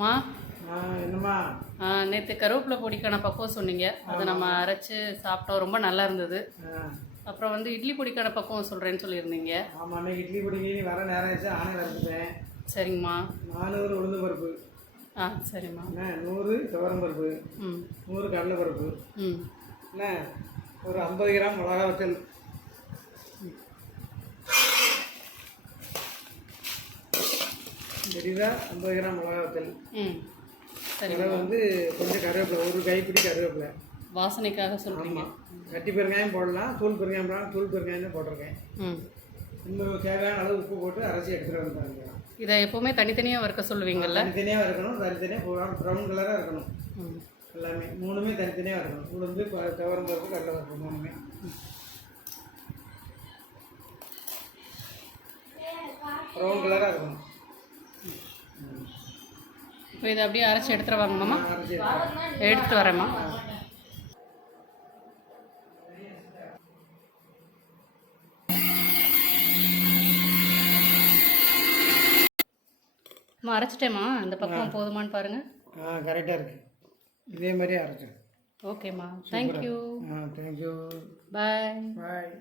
மா என்னம்மா நேற்று கருவேப்பிலை பொடிக்கான பக்குவம் சொன்னீங்க, அதை நம்ம அரைச்சி சாப்பிட்டோம், ரொம்ப நல்லா இருந்தது. அப்புறம் வந்து இட்லி பொடிக்கான பக்குவம் சொல்கிறேன்னு சொல்லியிருந்தீங்க. ஆமாம், அன்றைக்கி இட்லி பொடிக்கு வர நேரம் ஆயிடுச்சு, ஆணை வரைச்சிட்டேன். சரிங்கம்மா. 400 உளுந்து பருப்பு. சரிம்மா. 100 துவரம் பருப்பு. 100 கடலை பருப்பு. என்ன ஒரு 50 கிராம் மிளகா வத்தல். பெரிதாக 50 கிராம் மிளகா வத்தல். அதில் வந்து கொஞ்சம் கருவேப்பிலை, ஒரு கைப்பிடி கருவேப்பிலை வாசனைக்காக சொல்கிறீங்க. கட்டி பெருங்காயம் போடலாம், தூள் பெருங்காயம் போடலாம். தூள் பெருங்காயம் தான் போட்டிருக்கேன். இன்னும் தேவையான அளவு உப்பு போட்டு அரைச்சி எடுத்துகிட்டு வந்து பாருங்க. இதை எப்போவுமே தனித்தனியாக வறுக்க சொல்லுவீங்கள்ல? தனித்தனியாக இருக்கணும், தனித்தனியாக ப்ரௌன் கலராக இருக்கணும். எல்லாமே மூணுமே தனித்தனியாக இருக்கணும். உளுந்து துவரம் பருப்பு கடலை பருப்பு மூணுமே. ப்ரௌன் கலராக இருக்கணும். இப்போ இதை அப்படியே அரைச்சி எடுத்துகிட்டு வாங்கம்மா. எடுத்துகிட்டு வரேம்மா. அம்மா அரைச்சிட்டேம்மா, அந்த பக்கம் போதுமான்னு பாருங்கள். கரெக்டாக இருக்குது. இதே மாதிரியே அரைச்சேன். ஓகேம்மா, தேங்க்யூ. தேங்க்யூ. பாய். பாய்.